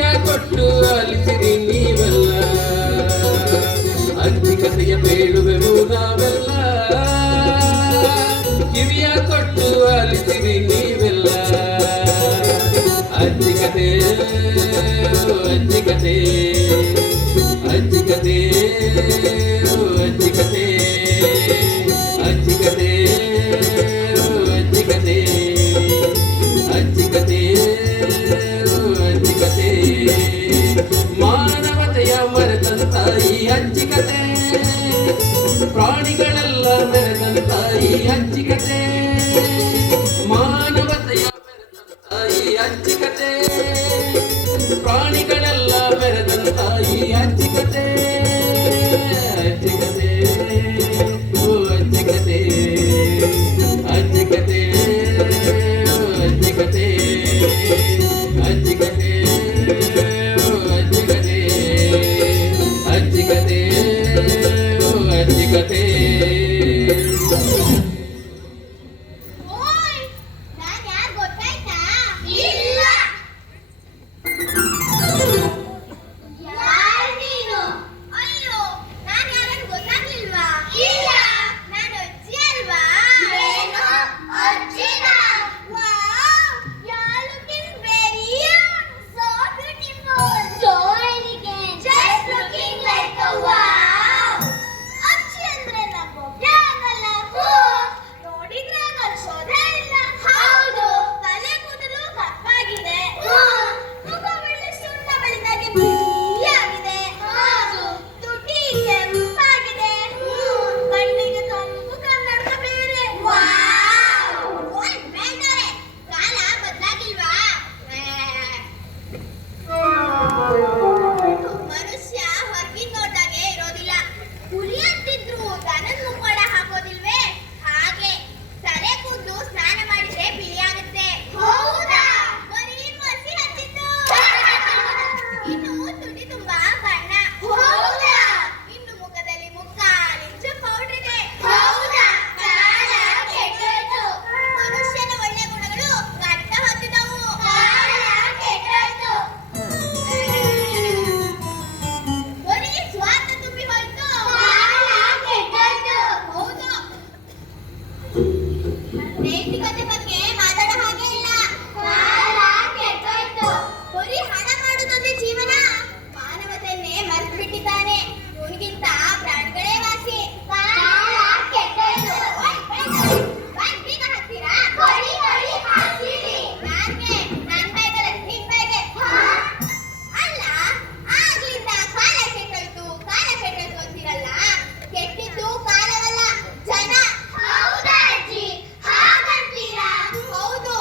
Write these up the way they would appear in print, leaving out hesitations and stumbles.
ಕಿವಿಯ ಕೊಟ್ಟು ಆಲಿಸಿರಿ ನೀವೆಲ್ಲ, ಅಜ್ಜಿ ಕಥೆಯ ಬೇಡುವೆವು ನಾವೆಲ್ಲ. ಕಿವಿಯ ಕೊಟ್ಟು ಆಲಿಸಿರಿ ನೀವೆಲ್ಲ, ಅಜ್ಜಿ ಕಥೆ ಅಜ್ಜಿ ಕಥೆ ಅಜ್ಜಿ ಕಥೆ ಅಜ್ಜಿ ಕಥೆ ಅಜ್ಜಿ ಕಥೆ ಅಜ್ಜಿ ಕಥೆ ಅಜ್ಜಿ ಕಥೆ ಅಜ್ಜಿ ಕಥೆ. ಮಾನವತೆಯ ಮರೆತಂತ ಈ ಅಜ್ಜಿ ಕಥೆ, ಪ್ರಾಣಿಗಳೆಲ್ಲ ಮೆರೆದಂತ ಈ ಅಜ್ಜಿ ಕಥೆ. ಮಾನವತೆಯ ಮೆರೆದಂತ ಈ ಅಜ್ಜಿ ಕಥೆ, ಪ್ರಾಣಿಗಳೆಲ್ಲ ಮೆರೆದಂತ ಈ ಅಜ್ಜಿ ಕಥೆ. ಅಜ್ಜಿ ಕಥೆ ಅಜ್ಜಿ ಕಥೆ ಅಜ್ಜಿ ಕಥೆ ಅಜ್ಜಿ ಕಥೆ ಅಜ್ಜಿ ಕಥೆ ಅಜ್ಜಿ ಕಥೆ ಅಜ್ಜಿ ಕಥೆ ಅಜ್ಜಿ ಕಥೆ. ನೈತಿಕತೆ ಬಗ್ಗೆ ಮಾತಾಡೋ ಹಾಗೆ ಇಲ್ಲ. ಕಾಲ ಕೆಟ್ಟೋಯ್ತು. ಬರೀ ಹಣ ಮಾಡೋದೊಂದೇ ಜೀವನ. ಮಾನವತೆಯನ್ನೇ ಮರೆತು ಬಿಟ್ಟಿದ್ದಾನೆ. ಇವನಿಗಿಂತ ಪ್ರಾಣಿಗಳೇ ವಾಸಿ. ಕಾಲ ಕೆಟ್ಟೋಯ್ತು. ಬೀಗ ಹಾಕ್ತೀರಾ? ಹೊಡಿ ಹೊಡಿ ಹಾಕ್ತೀರಿ. ಯಾಕೆ? ನನ್ ಬೈಗಲ್ಲ ನಿನ್ ಬೈಗೆ. ಅಲ್ಲ, ಆಗ್ಲಿಂದ ಕಾಲ ಕೆಟ್ಟೋಯ್ತು ಅಂತೀರಲ್ಲ. ಕೆಟ್ಟಿದ್ದು ಕಾಲವಲ್ಲ, ಜನ. ಹೌದಾ ಅಜ್ಜಿ? ಹಾಗಂತೀರಾ? ಹೌದು.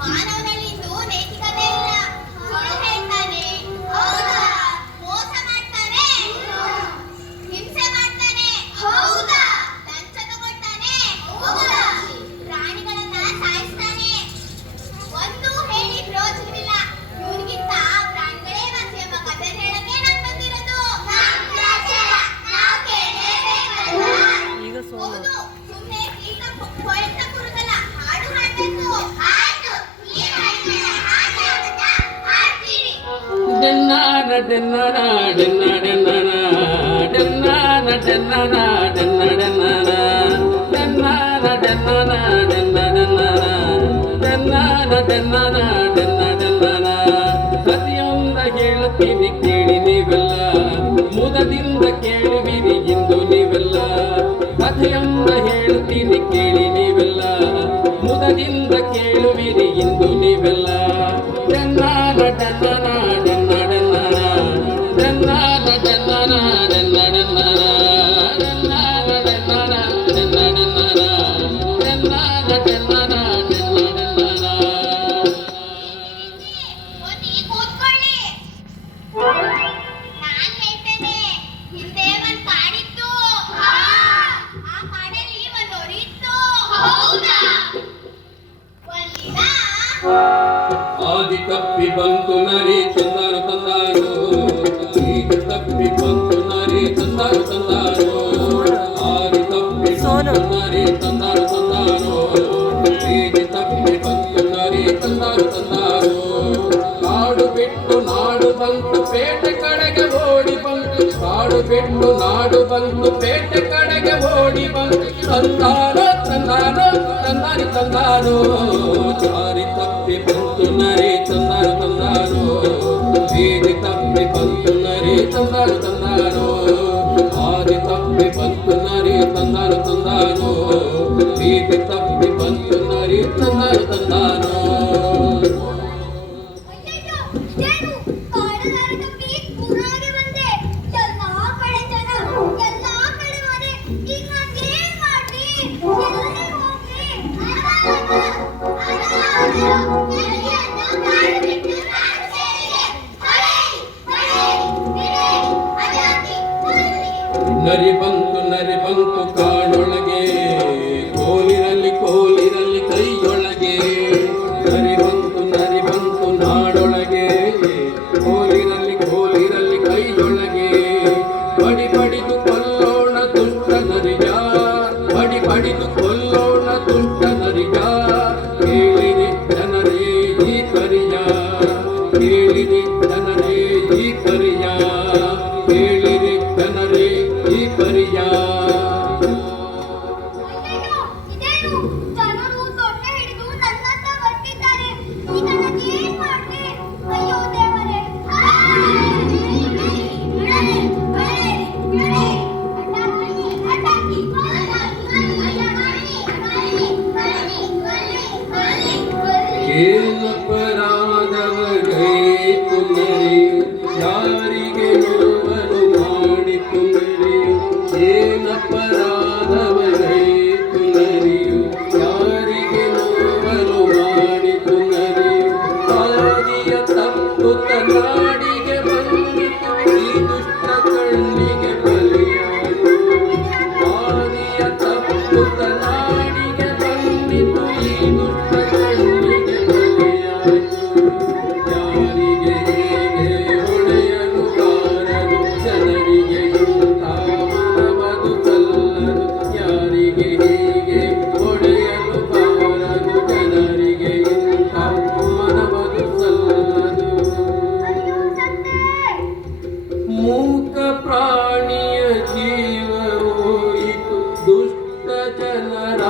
ಮಾನವನಲ್ಲಿ ಇಂದು ನೈತಿಕತೆ ಇಲ್ಲ. ಸುಳ್ಳು ಹೇಳ್ತಾನೆ, ಹೌದಾ? ಮೋಸ ಮಾಡ್ತಾನೆ, ಹಿಂಸೆ ಮಾಡ್ತಾನೆ, ಹೌದಾ? ಲಂಚ ತಗೊಳ್ತಾನೆ, ಹೌದಾ? ಪ್ರಾಣಿಗಳನ್ನ ಸಾಯಿಸ್ತಾನೆ. ಒಂದು ಹೇಳಿ ಪ್ರಯೋಜನವಿಲ್ಲ. ಇವನಿಗಿಂತ ಪ್ರಾಣಿಗಳೇ ವಾಸಿ ಎಂಬ ಕಥೆ ಹೇಳಕ್ಕೆ ನಾನು ಬಂದಿರೋದು. ಹೌದು, ಸುಮ್ಮನೆ ಗೀತ ಕೊಳ್ತಾ ಕೂರುದಲ್ಲ, ಹಾಡು ಹಾಡ್ಬೇಕು. ಆಯ್ತು, ನೀವ್ ಹಾಡ್ತೀರಾ? ಹಾಡ್ತೀರಿ. ಡೆನ್ನಾನ ಡೆನ್ನಾನ ಡೆನ್ನ ಡೆನ್ನಾನ ಡೆನ್ನಾನ ಡೆನ್ನಾನ ಡೆನ್ನ ಡೆನ್ನಾನ ಡೆನ್ನಾನ ಡೆನ್ನಾನ ಡೆನ್ನ ಡೆನ್ನಾನ ಡೆನ್ನಾನ ಡೆನ್ನಾನ ಡೆನ್ನ ಡೆನ್ನಾನ. ಕಥೆಯೊಂದ ಹೇಳುತ್ತೀನಿ ಕೇಳಿ ನೀವೆಲ್ಲ, ಮುದದಿಂದ ಕೇಳುವಿರಿ ಇಂದು ನೀವೆಲ್ಲ. ಕಥೆಯೊಂದ ಹೇಳುತ್ತೀನಿ ಕೇಳಿ ನೀವೆಲ್ಲ, ಮುದದಿಂದ ಕೇಳುವಿರಿ ಇಂದು ನೀವೆಲ್ಲ. ಡೆನ್ನಾನ ಡೆನ್ನಾನ ಡೆನ್ನ ಡೆನ್ನಾನ ಡೆನ್ನಾನ ಡೆನ್ನಾನ ಡೆನ್ನ ಡೆನ್ನಾನ ಡೆನ್ನಾನ ಡೆನ್ನಾನ ಡೆನ್ನ ಡೆನ್ನಾನ ಡೆನ್ನಾನ ಡೆನ್ನಾನ ಡೆನ್ನ ಡೆನ್ನಾನ. ಬನ್ನಿ, ಕೂತ್ಕೊಳ್ಳಿ. ನಾನ್ ಹೇಳ್ತೇನೆ. ಹಿಂದೆ ಒಂದ್ ಕಾಡಿತ್ತು. ಆ ಕಾಡಲ್ಲಿ ಒಂದ್ ಹೊರಿತ್ತು. ಹೌದಾ? ಒಂದಿನ ಆದಿ ತಪ್ಪಿ ಬಂತು ನರಿ ತಂದಾರು ತಂದಾರು, ಈಗ ತಪ್ಪಿ ಬಂತು ನರಿ ತಂದಾರು ತಂದಾರು. ಆದಿ ತಪ್ಪಿ ಬಂತು ನರಿ ತಂದಾರು ತಂದಾರು, ಬೀದಿ ತಪ್ಪಿ ಬಂತು ನರಿ ತಂದಾರು ತಂದಾರು. ಕಾಡು ಬಿಟ್ಟು ನಾಡು ಬಂತು ಪೇಟೆ ಕಡೆಗೆ ಓಡಿ ಬಂತು. ಕಾಡು ಬಿಟ್ಟು ನಾಡು ಬಂತು ಪೇಟೆ ಕಡೆಗೆ ಓಡಿ ಬಂತು. ತಂದಾರೋ ತಂದಾರೋ ತಂದಾರಿ ತಂದಾರು. ದಾರಿ ತಪ್ಪಿ ಬಂತು ನರಿ ತಂದಾರು ತಂದಾರು. ಬೀದಿ ತಪ್ಪಿ ಬಂತು ನರಿ ತಂದಾರು ತಂದಾರು. ದಾರಿ ತಪ್ಪಿ ಬಂತು ನರಿ ತಂದಾರು ತಂದಾರು. ಬೀದಿ ತಪ್ಪಿ ಬಂತು ನರಿ ತಂದಾರು ತಂದಾರು. ಅಯ್ಯಯ್ಯೋ, ಇದೇನು ಕಾಡದಾರಿ ತಪ್ಪಿ ಊರಾಗೆ ಬಂದೆ. ಎಲ್ಲಾ ಕಡೆ ಜನ, ಎಲ್ಲಾ ಕಡೆ ಮನೆ. ಈಗ ನಾನ್ ಏನ್ ಮಾಡ್ಲಿ? ಎಲ್ಲಿಗೆ ಹೋಗ್ಲಿ? ನರಿ ಬಂತು ಕಾಡೊಳಗೆ, ಕೋಲಿರಲಿ ಕೋಲಿರಲಿ ಕೈಯೊಳಗೆ. ನರಿ ಬಂತು ನಾಡೊಳಗೆ, ಕೋಲಿರಲಿ ಕೋಲಿರಲಿ ಕೈಯೊಳಗೆ. ಬಡಿ ಬಡಿದು ಕೊಲ್ಲೋಣ ದುಷ್ಟ ನರಿಗ, ಬಡಿ ಬಡಿದು ಕೊಲ್ಲೋಣ ದುಷ್ಟ ನರಿಗ. ಕೇಳಿರಿ ಜನರೇ ಈ ಕರಿಯ, ಕೇಳಿರಿ ಜನರೇ ಈ ಕರಿಯ, ಕೇಳಿರಿ ಜನರೇ ಈ ಕರಿಯ. ಅಯ್ಯಯ್ಯೋ, ಇದೇನು ಜನರು ತೊಟ್ಟೆ ಹಿಡಿದು ನನ್ನತ್ತ ಬರ್ತಿದ್ದಾರೆ. ಈಗ ನಾನ್ ಏನ್ ಮಾಡ್ಲಿ? ಅಯ್ಯೋ ದೇವರೇ. ಏನಪರಾಧವಗೈತು ನರಿಯು, ಯಾರಿಗೆ ನೋವನ್ನು ಮಾಡಿತು ನರಿಯು. ಏನಪರಾಧವಗೈತು ನರಿಯು, ಯಾರಿಗೆ ನೋವನ್ನು ಮಾಡಿತು ನರಿಯು. ಆದಿಯ ತಪ್ಪುತ್ತ ನಾಡಿಗೆ ಬಂದಿತು, ಈ ದುಷ್ಟ ಕಣ್ಣಿಗೆ ಬಲಿಯಾಯಿತು. ಆದಿಯ ತಪ್ಪುತ್ತ ನಾಡಿಗೆ ಬಂದಿತು, ಈ ದುಷ್ಟ ಕಣ್ಣಿಗೆ ಬಲಿಯಾಯಿತು. ಯಾರಿಗೆ ಹೇಗೆ ಹೊಡೆಯಲು ಬಾರದು, ಜನರಿಗೆ ಇಂಥ ಮನವದು ಕಲ್ಲದು. ಯಾರಿಗೆ ಹೇಗೆ ಹೊಡೆಯಲು ಬಾರದು, ಜನರಿಗೆ ಇಂಥ ಮನವದು ಸಲ್ಲದು. ಅಯ್ಯೋ ಸತ್ತೆ. ಮೂಕ ಪ್ರಾಣಿಯ ಜೀವ ಹೋಯಿತು, ದುಷ್ಟ ಜನರ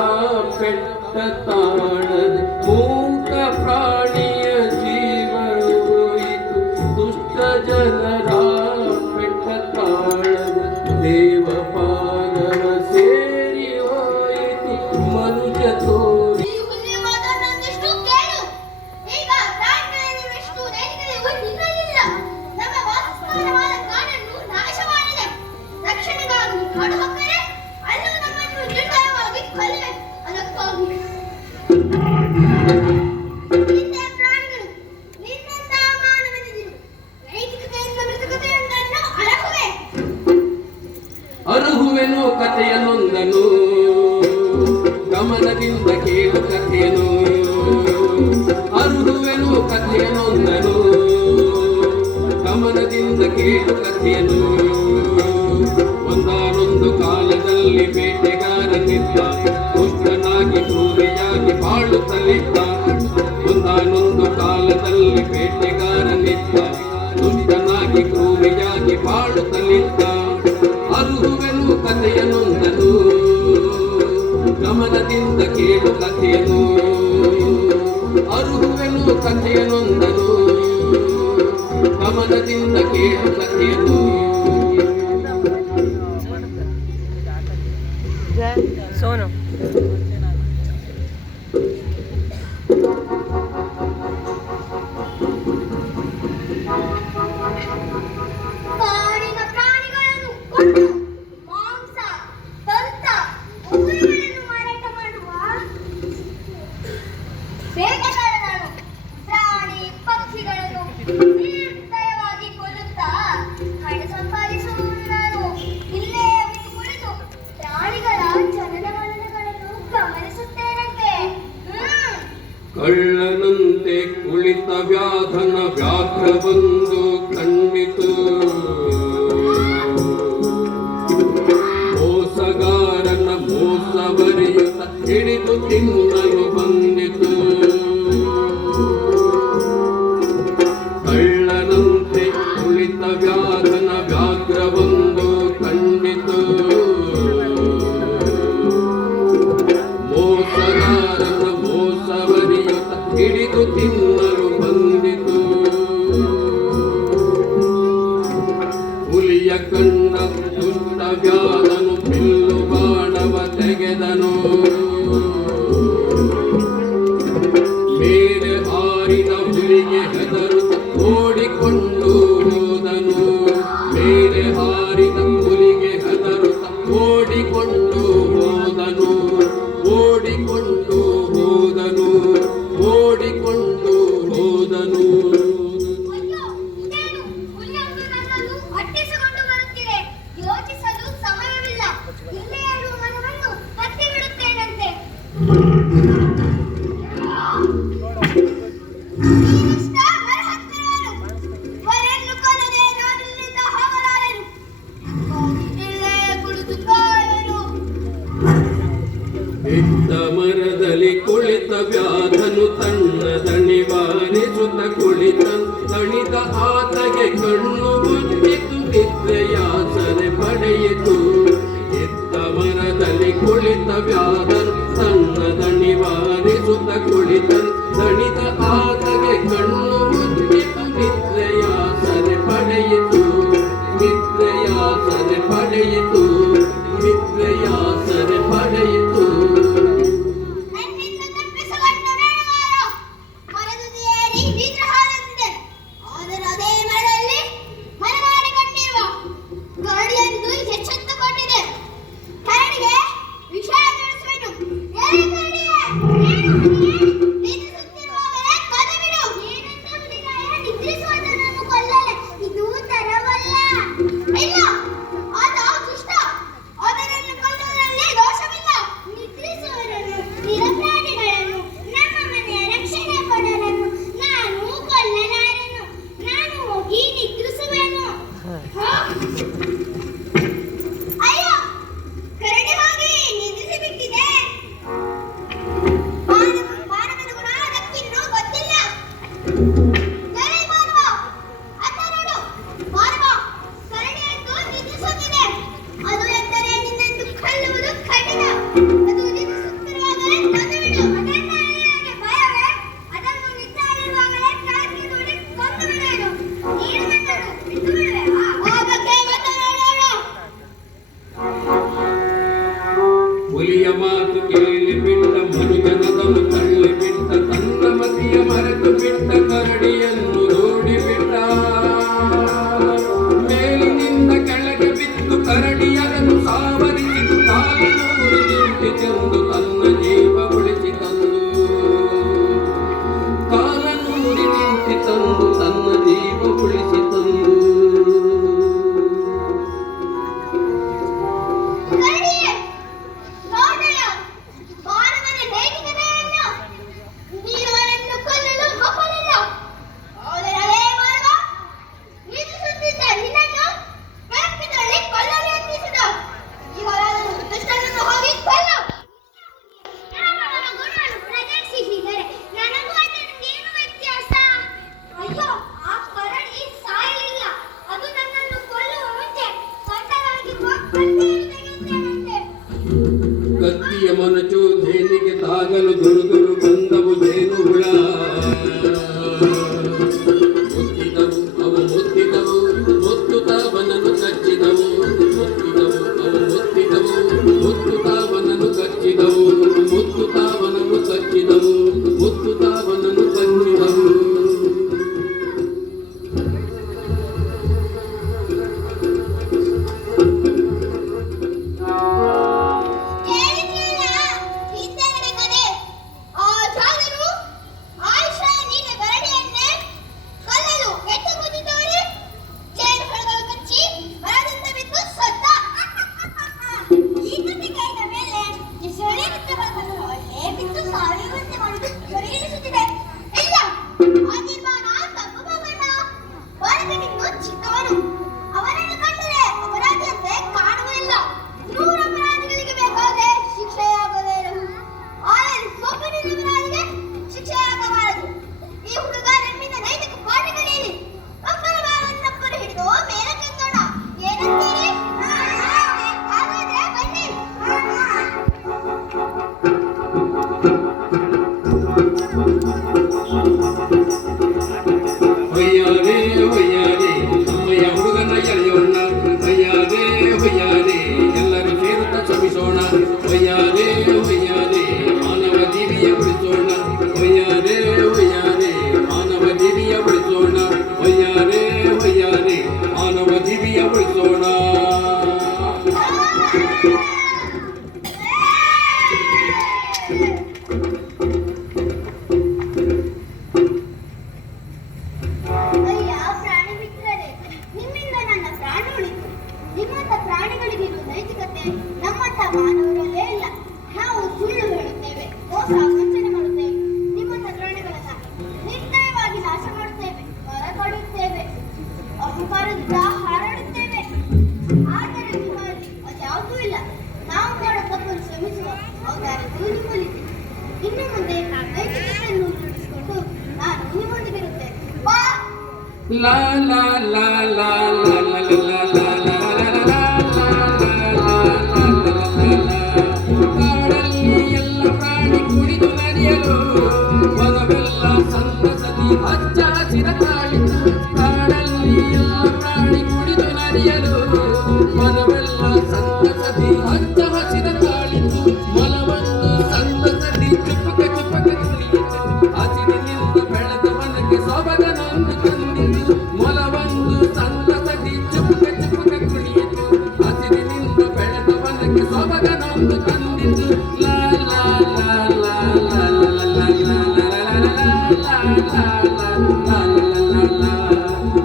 ಪೆಟ್ಟ ತಾಣದು. ಮೂಕ ಪ್ರಾಣಿಯ ಜೀವ ಹೋಯಿತು, ದುಷ್ಟ ಜನರ ಪೆಟ್ಟ ತಾಣದು. ದೇವ ಪಾದವ ಸೇರಿ ಹೋಯಿತು, ಮನುಜ ತೋರಿ. ಈ ಹುಲಿವಾದ ನಂದಿಷ್ಟು ಕೇಳು. ಈಗ ಪ್ರಾಣಿಗಳನ್ನಿಷ್ಟು ನೈತಿಕತೆಯು ನಿಲ್ಲಲಿಲ್ಲ. ನಮ್ಮ ವಾಸಸ್ಥಾನವಾದ ಕಾಡನ್ನು ನಾಶ ಮಾಡಿದೆ. ರಕ್ಷಣೆಗಾಗಿ ಕಾಡು ಹೋಗ್ತಾರೆ, ಅಲ್ಲೂ ನಮ್ಮನ್ನು ನಿರ್ದಯವಾಗಿ ಕೊಲ್ಲಿವೆ. ಅದಕ್ಕಾಗಿ ಹಿಂದೆ ಪ್ರಾಣಿಗಳು ನಿನ್ನಿಂದ ಮಾನವನೆಂದಿರು. ನೈತಿಕತೆಯಿಂದ ಮೃತಕತೆಯೊಂದನ್ನು ಅರಹುವೆ. ಅರುಹುವೆನು ಕಥೆಯನ್ನೊಂದನು, ಗಮನದಿಂದ ಕೇಳು ಕಥೆಯನು. ಅರುಹುವೆನು ಕಥೆಯನ್ನೊಂದನು, ಗಮನದಿಂದ ಕೇಳು ಕಥೆಯನು. ಒಂದಾನೊಂದು ಕಾಲದಲ್ಲಿ ಬೇಟೆಗಾರನಿದ್ದ, ದುಷ್ಟನಾಗಿ ಕ್ರೂರಿಯಾಗಿ ಬಾಳುತ್ತಲಿದ್ದ. ಒಂದಾನೊಂದು ಕಾಲದಲ್ಲಿ ಬೇಟೆಗಾರನಿದ್ದ, ದುಷ್ಟನಾಗಿ ಕ್ರೂರಿಯಾಗಿ ಬಾಳುತ್ತಲಿದ್ದ. ಅರುಹುವೆನು ಕಥೆಯನ್ನೊಂದನು, ಗಮನದಿಂದ ಕೇಳು ಕಥೆಯನು. ಅರುಹುವೆನು ಕಥೆಯನ್ನೊಂದನು, ಗಮನದಿಂದ ಕೇಳು ಕಥೆಯನು. सोनू ಕಾಡಿನ ಪ್ರಾಣಿಗಳನ್ನು ಕೊಂದು ಮಾಂಸ, ದಂತ, ಉಗುರುಗಳನ್ನು ಮಾರಾಟ ಮಾಡುವ ಬೇಟೆಗಾರನು. ಪ್ರಾಣಿ ಪಕ್ಷಿಗಳನ್ನು ನಿರ್ದಯವಾಗಿ ಕೊಲ್ಲುತ್ತಾ ಹಣ ಸಂಪಾದಿಸುವವನು ನಾನು. ಇಲ್ಲೇ ಬಿಟ್ಟು ಕುಳಿತು ಪ್ರಾಣಿಗಳ ಜನನ ಮರಣಗಳನ್ನು ಗಮನಿಸುತ್ತೇನಂತೆ. ಕಳ್ಳನಂತೆ ಕುಳಿತ ವ್ಯಾಧನ ವ್ಯಾಘ್ರ ಬಂದು ಕಂಡಿತು. ಮೋಸಗಾರನ ಮೋಸ ಬರೆಯುತ್ತ ಹಿಡಿದು ತಿನ್ನಲು ಬಂದ ಓಡಿಕೊಂಡು ಹೋದನು ಓಡಿಕೊಂಡು ಹೋದನು. ಅಯ್ಯೋ, ಇದೇನು? ಹುಲಿಯೊಂದು ನನ್ನನ್ನು ಅಟ್ಟಿಸಿಕೊಂಡು ಬರುತ್ತಿದೆ. ಯೋಚಿಸಲು ಸಮಯವಿಲ್ಲ. ಇಲ್ಲೇ ಇರುವ ಮರವನ್ನು ಹತ್ತಿ ಬಿಡುತ್ತೇನಂತೆ. ನೀನಿಷ್ಟ ಮರ ಹತ್ತಿರುವನು. ಮರನ್ನು ಕೊಲ್ಲದೆ ನಾನಿಲ್ಲಿಂದ ಹೋಗಲಾರೆನು. ಇಲ್ಲೇ ಕುಳಿತುಕೊಳ್ಳೆನು. ಇದ್ದ ಮರದಲ್ಲಿ ಕುಳಿತ ವ್ಯಾಧನು ತನ್ನ ದಣಿವಾರಿಸುತ್ತ ಕುಳಿತ ತಣಿದ ಆತಗೆ ಕಣ್ಣು ಮುಚ್ಚಿತು ನಿದ್ರೆಯಾಸರೆ ಪಡೆಯಿತು. ಇದ್ದ ಮರದಲ್ಲಿ ಕುಳಿತ ವ್ಯಾಧನು ತನ್ನ ದಣಿವಾರಿಸುತ್ತ ಕುಳಿತ ತಣಿದ ಆತಗೆ ಕಣ್ಣು ಮುಚ್ಚಿತು ನಿದ್ರೆಯಾಸರೆ ಪಡೆಯಿತು. ನಿದ್ರೆಯಾಸರೆ ಪಡೆಯಿತು. ನಿದ್ರೆಯಾಸರೆ ಪಡೆಯಿತು. ನನ್ನಿಂದ ತಪ್ಪಿಸಿಕೊಂಡ ಬೇಡವಾರ ಮರದುದಿಯೇರಿ ನಿದ್ರಾಹಾರದಿದೆ. ಆದರೆ ಅದೇ ಮರದಲ್ಲಿ ಮನೆ ಮಾಡಿಕೊಂಡಿರುವ ಕರಡಿಯೊಂದು ಎಚ್ಚೆತ್ತುಕೊಂಡಿದೆ. ಕರಡಿಗೆ ವಿಷಯ ತಿಳಿಸುವೆನು. ಏ ಕರಡಿಯೇ, ನಿದ್ರಿಸುತ್ತಿರುವಾಗಲೇ ಕೊಂದು ಬಿಡು. ಏನಂತ ಹುಲಿಗಾಯ? ನಿದ್ರಿಸುವುದನ್ನು ಕೊಲ್ಲಲೆ ಇದು ತರವಲ್ಲ. ಇಲ್ಲ, ಆತ ದುಷ್ಟ. ಅದನ್ನು ಕೊಲ್ಲುವುದರಲ್ಲಿ ದೋಷವಿಲ್ಲ. ನಿದ್ರಿಸುವವರನ್ನು, ನಿರಪರಾಧಿಗಳನ್ನು, ನಮ್ಮ ಮನೆಯ ರಕ್ಷಣೆ ಕೊಡಲನ್ನು ನಾನು ಕೊಲ್ಲಲಾರೆನು. ನಾನು ಹೋಗಿ ನಿದ್ರಿಸುವೆನು. ಹಾ? ಅಯ್ಯೋ, ಕರಡಿ ಹೋಗಿ ನಿದ್ರಿಸಿ ಬಿಟ್ಟಿದೆ. ಮಾನವನ ಗುಣ ಅದಕ್ಕಿನ್ನೂ ಗೊತ್ತಿಲ್ಲ. ಎಲೆ ಮಾನವ, ಅತ್ತ ನೋಡು. ಮಾನವ, ಕರಡಿಯಂತೂ ನಿದ್ರಿಸುತ್ತಿದೆ. ಅದು ಎಂದರೆ ನಿನ್ನನ್ನು ಕೊಲ್ಲುವುದು ಖಂಡಿತ. ಅದು ನಿದ್ರಿಸುತ್ತಿರುವಾಗಲೇ ಕೊಂದು ಬಿಡು. ಅದೆಂದರೆ ನಿನಗೆ ಭಯವೇ? ಅದನ್ನು ನಿದ್ರೆಯಲ್ಲಿರುವಾಗಲೇ ಪ್ರಾಣಕ್ಕೆ ದೂಡಿ ಕೊಂದು ಬಿಡುವೆನು. ನೀನು ನನ್ನನ್ನು ಬಿಟ್ಟು ಬಿಡುವೆ? ಆ ಬಗ್ಗೆ ಮಾತನಾಡೋಣ. ಹುಲಿಯ ಮಾತು ಕೇಳಿ ಬಿಟ್ಟ ಮನುಜನದನು ತಳ್ಳಿ ಬಿಟ್ಟ ತನ್ನ ಮತಿಯ ಮರೆತು ಬಿಟ್ಟ ಕರಡಿಯನ್ನು ದೂಡಿ ಬಿಟ್ಟ. ಮೇಲಿನಿಂದ ಕೆಳಗೆ ಬಿದ್ದು ಕರಡಿಯದನ್ನು ಸಾವರಿಸಿತು. ಕಾಲನೂರಿ ನಿಂತಿತೆಂದು ತನ್ನ ಜೀವ ಉಳಿಸಿ ತಂದು. ಕಾಲನೂರಿ ನಿಂತಿತಂದು ತನ್ನ ಜೀವ ಉಳಿಸಿ ತಂದು. ಕರಡಿಯೇ, ನೋಡಯ್ಯ, ಮಾನವನ ನೈತಿಕತೆಯನ್ನು. ನೀನು ಅವನನ್ನು ಕೊಲ್ಲಲು ಒಪ್ಪಲಿಲ್ಲ. ಆದರೆ ಅದೇ ಮಾನವ ನಿದ್ರಿಸುತ್ತಿದ್ದ ನಿನ್ನನ್ನು ಬೆಳಕಿನಲ್ಲಿ ಕೊಲ್ಲಲು ಯತ್ನಿಸಿದ. ಈಗ ಅವನನ್ನು ದುಷ್ಟನನ್ನು ಹೋಗಿ ಕೊಲ್ಲು. ನಾನು ಅವನ ಗುಣವನ್ನು ಪ್ರದರ್ಶಿಸಿದರೆ ನನಗೂ ಅದಕ್ಕೇನು ವ್ಯತ್ಯಾಸ? ಅಯ್ಯೋ, ಆ ಕರಡಿ ಸಾಯಲಿಲ್ಲ. ಅದು ನನ್ನನ್ನು ಕೊಲ್ಲುವ ಮುಂಚೆ ಸೊಂಟವಾಗಿ ಕತ್ತಿಯನ್ನು ತೆಗೆಯುತ್ತೇನಂತೆ. ಕತ್ತಿಯ ಮೊನಚು ಧೇನಿಗೆ ತಾಗಲು ದುರುದುರು ಬಂದವು ಜೇನು ಹುಳ. ಮುತ್ತಿದವು ಅವು ಮುತ್ತಿದವು ಮುತ್ತುತ್ತಾವನನ್ನು ಕಚ್ಚಿದವು. ಮುತ್ತಿದವು ಅವು ಮುತ್ತಿದವು ಮುತ್ತುತ್ತಾವನನ್ನು ಕಚ್ಚಿದವು. ಮುತ್ತುತ್ತಾವನನ್ನು ಕಚ್ಚಿದವು. ಮುತ್ತುತ್ತಾವನನ್ನು ಕಚ್ಚಿದವು. ಕೇಳಿದ್ರಲ್ಲ ಹಿಂದೆಗಡೆ ಕಡೆ. ಆ ಜಾಗರು ಅಯ್ಯ ಪ್ರಾಣಿ ಮಿತ್ರರೇ, ನಿಮ್ಮಿಂದ ನನ್ನ ಪ್ರಾಣ ಉಳಿತು. ನಿಮ್ಮಂತ ಪ್ರಾಣಿಗಳಿಗಿರುವ ನೈತಿಕತೆ ನಮ್ಮಂತ ಮಾನವರಲ್ಲೇ ಇಲ್ಲ. ನಾವು ಸುಳ್ಳು ಹೇಳುತ್ತೇವೆ, ಮೋಸ ವಂಚನೆ ಮಾಡುತ್ತೇವೆ. ನಿಮ್ಮಂತ ಪ್ರಾಣಿಗಳನ್ನ ನಿರ್ದಯವಾಗಿ ನಾಶ ಮಾಡುತ್ತೇವೆ, ಮರ ಕಡಿಯುತ್ತೇವೆ, ಅಹಂಕಾರದಿಂದ ಹಾರಾಡುತ್ತೇವೆ. ಆದರೆ ನಿಮ್ಮಲ್ಲಿ ಅದ್ಯಾವುದೂ ಇಲ್ಲ. ನಾವು ಮಾಡೋ ತಪ್ಪನ್ನು ಶ್ರಮಿಸುವ ಅವತಾರಗಳು ನಿಮ್ಮಲ್ಲಿದೆ. ಇನ್ನು ಮುಂದೆ ನೈತಿಕತೆಯನ್ನು ರೂಢಿಸಿಕೊಂಡು ನಾನು ನಿಮ್ಮೊಂದಿಗಿರುತ್ತೇನೆ. ಬಾ. ಲಾ ಲಾ ಲಾ ಲಾ ಲಾ ಲಾ ಲಾ ಲಾ ಲಾ ಕಾಡಲ್ಲಿ ಎಲ್ಲ ಪ್ರಾಣಿ ಕುಡಿದು ನಡೆಯಲು ಮನವೆಲ್ಲ ಸಂತಸದಿ ಹಚ್ಚ ಹಸಿರ ತಾಳಿತು. ಕಾಡಲ್ಲಿ ಎಲ್ಲ ಪ್ರಾಣಿ ಕುಡಿದು ನಡೆಯಲು ಮನವೆಲ್ಲ ಸಂತಸದಿ ಹಚ್ಚ ಹಸಿರ ತಾಳಿತು. ಮನವನ್ನು ಸಂತಸದಿ ಚುಪ್ಪಕ ಚುಪ್ಪಕ ಕುಣಿಯಿತು. ಹಸಿರಿನಿಂದ ಬೆಳೆದ ಮನಕ್ಕೆ ಸೊಬಗನೊಂದು ತಂದಿತು. ಮೊಲವೊಂದು ಸಂತಸದಿ ಚುಪ್ಪಕ ಚುಪ್ಪಕ ಕುಣಿಯಿತು. ಹಸಿರಿನಿಂದ ಬೆಳೆದ ಮನಕ್ಕೆ ಸೊಬಗನೊಂದು ತಂದಿತು. ಲಾ ಲಾ ಲಾ ಲಾ ಲಾ ಲಾ ಲಾ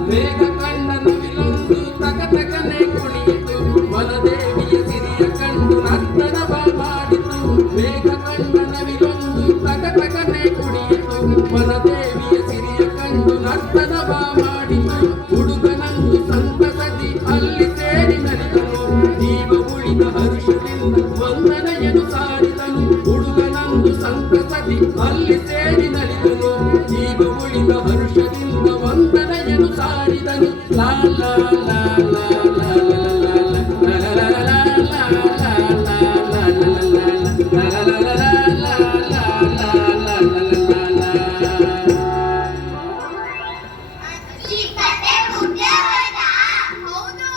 ಬೇಗ ಕಂಡ ನವಿಲೊಂದು ತಕ ತಕನೆ ಕುಣಿಯಿತು. ವನದೇವಿಯ ಸಿರಿಯ ಕಂಡು ನರ್ತನವ ಮಾಡಿತು. ಬೇಗ ಕಂಡ ನವಿಲೊಂದು ತಕ ತಕನೆ ಕುಣಿಯಿತು. ವನದೇವಿಯ ಸಿರಿಯ ಕಂಡು ನರ್ತನವ ಮಾಡಿತು. ಹುಡುಗನಂದು ಸಂತಸದಿ ಅಲ್ಲಿ ಸೇರಿ ನಲಿದನು. ಜೀವ ಉಳಿದ ಹರುಷದಿಂದ ವಂದನೆಯನ್ನು ಸಾರಿದನು. ಹುಡುಗನಂದು ಸಂತಸದಿ ಅಲ್ಲಿ ಸೇರಿ ನಲಿದನು. ಜೀವ ಉಳಿದ ಹರುಷದಿಂದ ವಂದನೆಯನ್ನು ಸಾರಿದನು. ಲಾ ಲಾ ಲಾ ಲಾ ಲಾ ನೈತಿಕತೆ ಮುಖ್ಯ ಹೋಯ್ತಾ? ಹೌದು.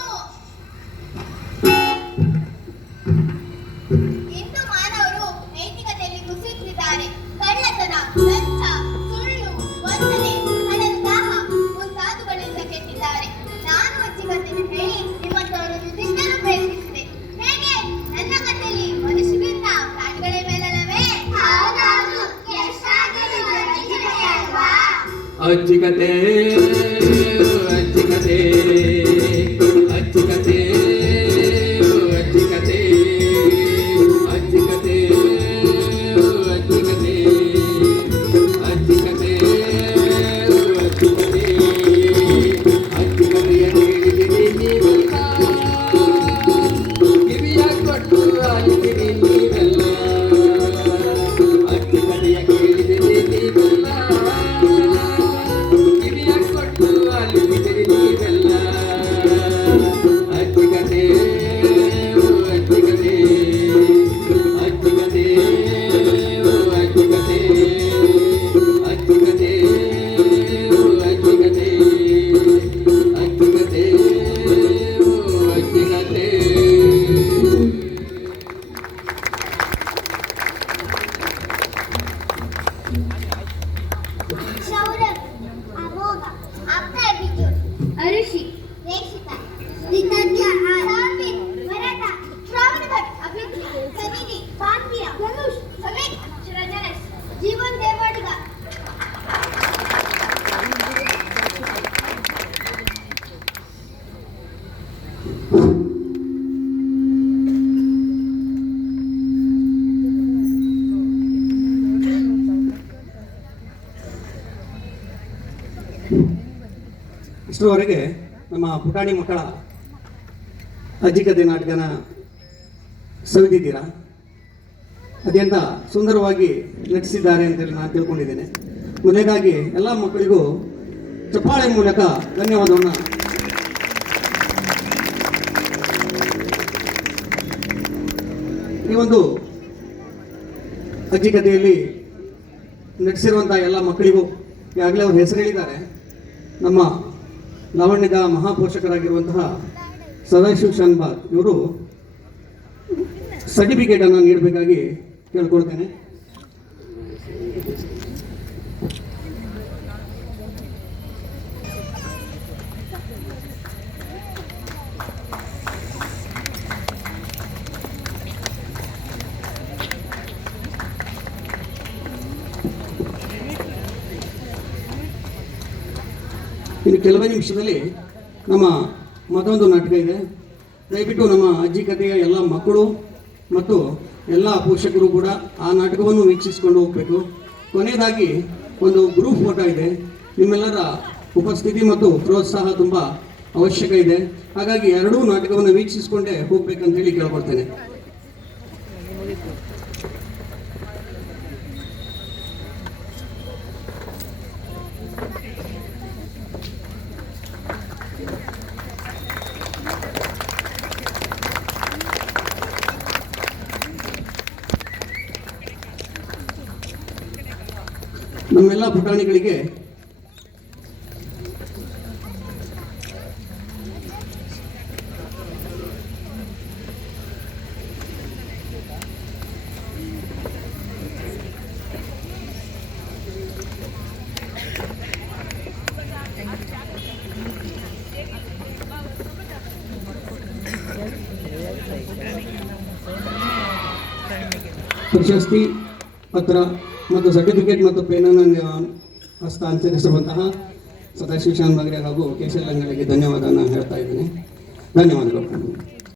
ಇಂದು ಮಾನವರು ನೈತಿಕತೆಯಲ್ಲಿ ಕುಸಿಯುತ್ತಿದ್ದಾರೆ. ಕಳ್ಳತನ, ಲಂಚ, ಸುಳ್ಳು, ವಂಚನೆ, ಹಣದ ದಾಹ ಮುಂತಾದವುಗಳಿಂದ ಕೆಟ್ಟಿದ್ದಾರೆ. ನಾನು ನೈತಿಕತೆಯನ್ನು ಹೇಳಿ ನಿಮ್ಮಂತವರನ್ನು ತಿನ್ನಲು ಪ್ರಯತ್ನಿಸಿದೆ. ಹೇಗೆ? ನನ್ನ ಕಥೆಯಲ್ಲಿ ಮನುಷ್ಯರಿಂದ ಪ್ರಾಣಿಗಳೇ ಮೇಲಲ್ಲವೇ? ಹೌದೌದು, ಎಷ್ಟಾದರೂ ನೈತಿಕತೆ ಅಲ್ವಾ? ಅಜ್ಜಿಗತೆ ಅಜ್ಜಿಗತೆ ಅಜ್ಜಿಗತೆ ಅಜ್ಜಿಗತೆ ಅಜ್ಜಿಗತೆ ಅಜ್ಜಿಗತೆ ಅಜ್ಜಿಗತೆ ಅಜ್ಜಿಗತೆ ಅಜ್ಜಿಗತೆಯ ಕೇಳಿದಿರಿ ನೀವೆಲ್ಲ. ಕಿವಿಯ ಕೊಟ್ಟು ಆಲಿಸಿರಿ ನೀವೆಲ್ಲ. ಅಜ್ಜಿಗತೆಯ ಕೇಳಿದಿರಿ ನೀವೆಲ್ಲ. ಕಿವಿಯ ಕೊಟ್ಟು ಆಲಿಸಿರಿ ನೀವೆಲ್ಲ. ಅಜ್ಜಿಗತೆ ಅಜ್ಜಿಗತೆ ಅಜ್ಜಿಗತೆ ಅಜ್ಜಿಗತೆ ಅಜ್ಜಿಗತೆ ಅಜ್ಜಿಗತೆ ಅಜ್ಜಿಗತೆ ಅಜ್ಜಿಗತೆ. ಶೌರ್ಯ, ಅಮೋಘ, ಅಕ್ಷಯ ಬಿಜು, ಅರುಷಿ, ರೇಕ್ಷಿತ, ದಿತಜ್ಞ, ಸಾಂಬಿತ್, ಭರತ, ಶ್ರಾವಣ ಭಟ್, ಅಭಿಜ್ಞ, ಸನಿಧಿ, ಕಾಂತಿಯ, ಧನುಷ್, ಸಮೇತ್, ಅಕ್ಷರಜನಸ್, ಜೀವನ್ ದೇವಡ್ಗ. ಇಷ್ಟರವರೆಗೆ ನಮ್ಮ ಪುಟಾಣಿ ಮಕ್ಕಳ ಅಜ್ಜಿಕತೆ ನಾಟಕನ ಸವಿದಿದ್ದೀರಾ. ಅತ್ಯಂತ ಸುಂದರವಾಗಿ ನಟಿಸಿದ್ದಾರೆ ಅಂತೇಳಿ ನಾನು ತಿಳ್ಕೊಂಡಿದ್ದೇನೆ. ಮೊದಲನೇದಾಗಿ ಎಲ್ಲ ಮಕ್ಕಳಿಗೂ ಚಪ್ಪಾಳೆ ಮೂಲಕ ಧನ್ಯವಾದವನ್ನು. ಈ ಒಂದು ಅಜ್ಜಿಕತೆಯಲ್ಲಿ ನಟಿಸಿರುವಂಥ ಎಲ್ಲ ಮಕ್ಕಳಿಗೂ ಈಗಾಗಲೇ ಅವ್ರ ಹೆಸರು ಹೇಳಿದ್ದಾರೆ. ನಮ್ಮ ಲಾವಣ್ಯದ ಮಹಾಪೋಷಕರಾಗಿರುವಂತಹ ಸದಾಶಿವ್ ಶಾನ್ಭಾಗ್ ಇವರು ಸರ್ಟಿಫಿಕೇಟನ್ನು ನೀಡಬೇಕಾಗಿ ಕೇಳ್ಕೊಳ್ತೇನೆ. ಇನ್ನು ಕೆಲವೇ ನಿಮಿಷದಲ್ಲಿ ನಮ್ಮ ಮತ್ತೊಂದು ನಾಟಕ ಇದೆ. ದಯವಿಟ್ಟು ನಮ್ಮ ಅಜ್ಜಿ ಕಥೆಯ ಎಲ್ಲ ಮಕ್ಕಳು ಮತ್ತು ಎಲ್ಲ ಪೋಷಕರು ಕೂಡ ಆ ನಾಟಕವನ್ನು ವೀಕ್ಷಿಸಿಕೊಂಡು ಹೋಗಬೇಕು. ಕೊನೆಯದಾಗಿ ಒಂದು ಗ್ರೂಪ್ ಫೋಟೋ ಇದೆ. ನಿಮ್ಮೆಲ್ಲರ ಉಪಸ್ಥಿತಿ ಮತ್ತು ಪ್ರೋತ್ಸಾಹ ತುಂಬ ಅವಶ್ಯಕ ಇದೆ. ಹಾಗಾಗಿ ಎರಡೂ ನಾಟಕವನ್ನು ವೀಕ್ಷಿಸಿಕೊಂಡೇ ಹೋಗ್ಬೇಕಂತ ಹೇಳಿ ಕೇಳ್ಕೊಡ್ತೇನೆ. ನಮ್ಮೆಲ್ಲ ಪುಟಾಣಿಗಳಿಗೆ ಪ್ರಶಸ್ತಿ ಪತ್ರ ಮತ್ತು ಸರ್ಟಿಫಿಕೇಟ್ ಮತ್ತು ಪೆನ್ನನ್ನು ಹಸ್ತಾಂತರಿಸಿರುವಂತಹ ಸದಾಶಿವ ಶಾನ್ ಬಾಗ್ರೆ ಹಾಗೂ ಕೇಶಲ್ ಲಂಗಳಿಗೆ ಧನ್ಯವಾದವನ್ನು ಹೇಳ್ತಾ ಇದ್ದೀನಿ. ಧನ್ಯವಾದಗಳು.